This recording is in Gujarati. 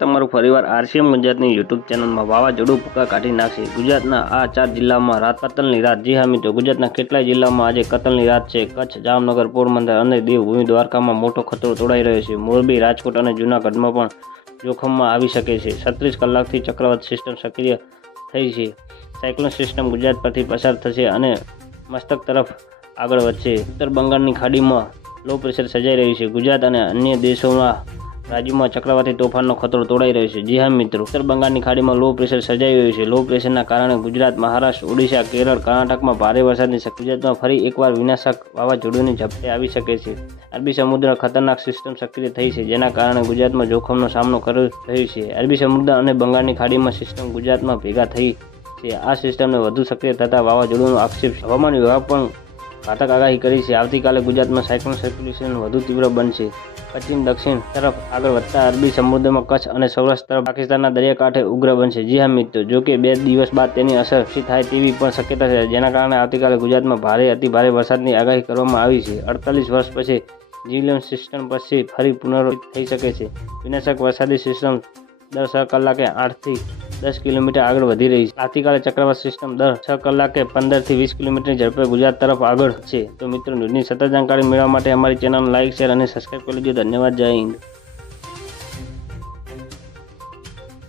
તમારું ફરીવાર આરસીએમ ગુજરાતની યુટ્યુબ ચેનલમાં વાવાઝોડું ભૂકા કાઢી નાખશે. ગુજરાતના આ ચાર જિલ્લામાં રાત કતલની રાત. જી હા મિત્રો, ગુજરાતના કેટલાય જિલ્લામાં આજે કતલની રાત છે. કચ્છ, જામનગર, પોરબંદર અને દેવભૂમિ દ્વારકામાં મોટો ખતરો તોડાઈ રહ્યો છે. મોરબી, રાજકોટ અને જૂનાગઢમાં પણ જોખમમાં આવી શકે છે. છત્રીસ કલાકથી ચક્રવાત સિસ્ટમ સક્રિય થઈ છે. સાયક્લોન સિસ્ટમ ગુજરાત પરથી પસાર થશે અને મસ્તક તરફ આગળ વધશે. ઉત્તર બંગાળની ખાડીમાં લો પ્રેશર સર્જાઈ રહ્યું છે. ગુજરાત અને અન્ય દેશોમાં રાજ્યમાં ચક્રવાતી તોફાનનો ખતરો તોડાઈ રહ્યો છે. જી હા, મિત્રો. ઉત્તર બંગાળની ખાડીમાં લો પ્રેશર સર્જાઈ રહ્યું છે. લો પ્રેશરના કારણે ગુજરાત, મહારાષ્ટ્ર, ઓડિશા, કેરળ, કર્ણાટકમાં ભારે વરસાદની શક- ગુજરાતમાં ફરી એકવાર વિનાશક વાવાઝોડુંની ઝપટે આવી શકે છે. અરબી સમુદ્ર ખતરનાક સિસ્ટમ સક્રિય થઈ છે, જેના કારણે ગુજરાતમાં જોખમનો સામનો કરી થયો છે. અરબી સમુદ્ર અને બંગાળની ખાડીમાં સિસ્ટમ ગુજરાતમાં ભેગા થઈ છે. આ સિસ્ટમને વધુ સક્રિય થતાં વાવાઝોડુંનો આક્ષેપ હવામાન વિભાગ પણ ઘાતક આગાહી કરી છે. આવતીકાલે ગુજરાતમાં સાયક્લોન સર્ક્યુલેશન વધુ તીવ્ર બનશે. પશ્ચિમ, દક્ષિણ તરફ આગળ વધતા અરબી સમુદ્રમાં કચ્છ અને સૌરાષ્ટ્ર તરફ પાકિસ્તાનના દરિયાકાંઠે ઉગ્ર બનશે. જી હા મિત્રો, જો કે બે દિવસ બાદ તેની અસર થાય તેવી પણ શક્યતા છે. જેના કારણે આવતીકાલે ગુજરાતમાં ભારે, અતિ ભારે વરસાદની આગાહી કરવામાં આવી છે. અડતાલીસ વર્ષ પછી જીવલેણ સિસ્ટમ પછી ફરી પુનરાવર્તિત થઈ શકે છે. વિનાશક વરસાદી સિસ્ટમ દર કલાકે આઠથી દસ કિલોમીટર આગળ વધી રહી છે. આવતીકાલે ચક્રવાત સિસ્ટમ દર છ કલાકે પંદરથી વીસ કિલોમીટરની ઝડપે ગુજરાત તરફ આગળ છે. તો મિત્રો, ન્યૂઝની સતત જાણકારી મેળવવા માટે અમારી ચેનલ લાઇક શેર અને સબસ્ક્રાઈબ કરી લેજો. ધન્યવાદ. જય હિન્દ.